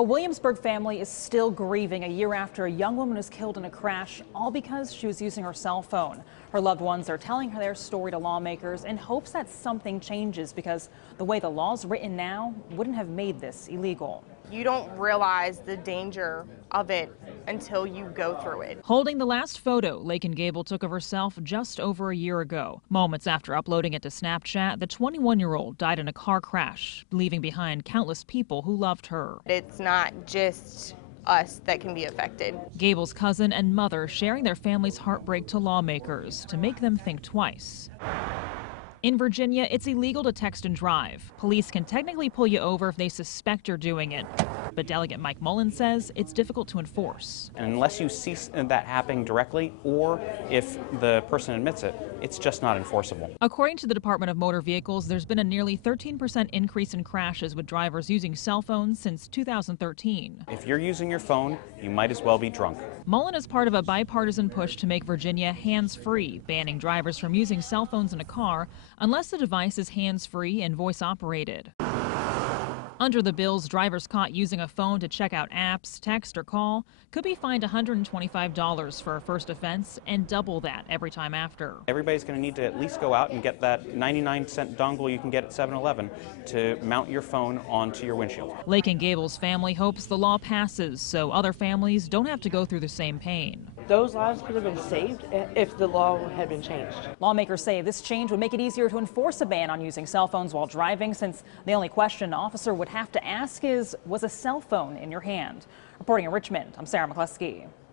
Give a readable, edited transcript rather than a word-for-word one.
A Williamsburg family is still grieving a year after a young woman was killed in a crash, all because she was using her cell phone. Her loved ones are telling her their story to lawmakers in hopes that something changes, because the way the law's written now wouldn't have made this illegal. You don't realize the danger of it until you go through it. Holding the last photo Lakin Gable took of herself just over a year ago. Moments after uploading it to Snapchat, the 21-year-old died in a car crash, leaving behind countless people who loved her. It's not just us that can be affected. Gable's cousin and mother sharing their family's heartbreak to lawmakers to make them think twice. In Virginia, it's illegal to text and drive. Police can technically pull you over if they suspect you're doing it. But Delegate Mike Mullen says it's difficult to enforce. And unless you see that happening directly, or if the person admits it, it's just not enforceable. According to the Department of Motor Vehicles, there's been a nearly 13% increase in crashes with drivers using cell phones since 2013. If you're using your phone, you might as well be drunk. Mullen is part of a bipartisan push to make Virginia hands-free, banning drivers from using cell phones in a car unless the device is hands-free and voice-operated. Under the bills, drivers caught using a phone to check out apps, text, or call could be fined $125 for a first offense and double that every time after. Everybody's going to need to at least go out and get that 99-cent dongle you can get at 7-Eleven to mount your phone onto your windshield. Lakin Gable's family hopes the law passes so other families don't have to go through the same pain. Those lives could have been saved if the law had been changed. Lawmakers say this change would make it easier to enforce a ban on using cell phones while driving, since the only question an officer would have to ask is, was a cell phone in your hand? Reporting in Richmond, I'm Sarah McCluskey.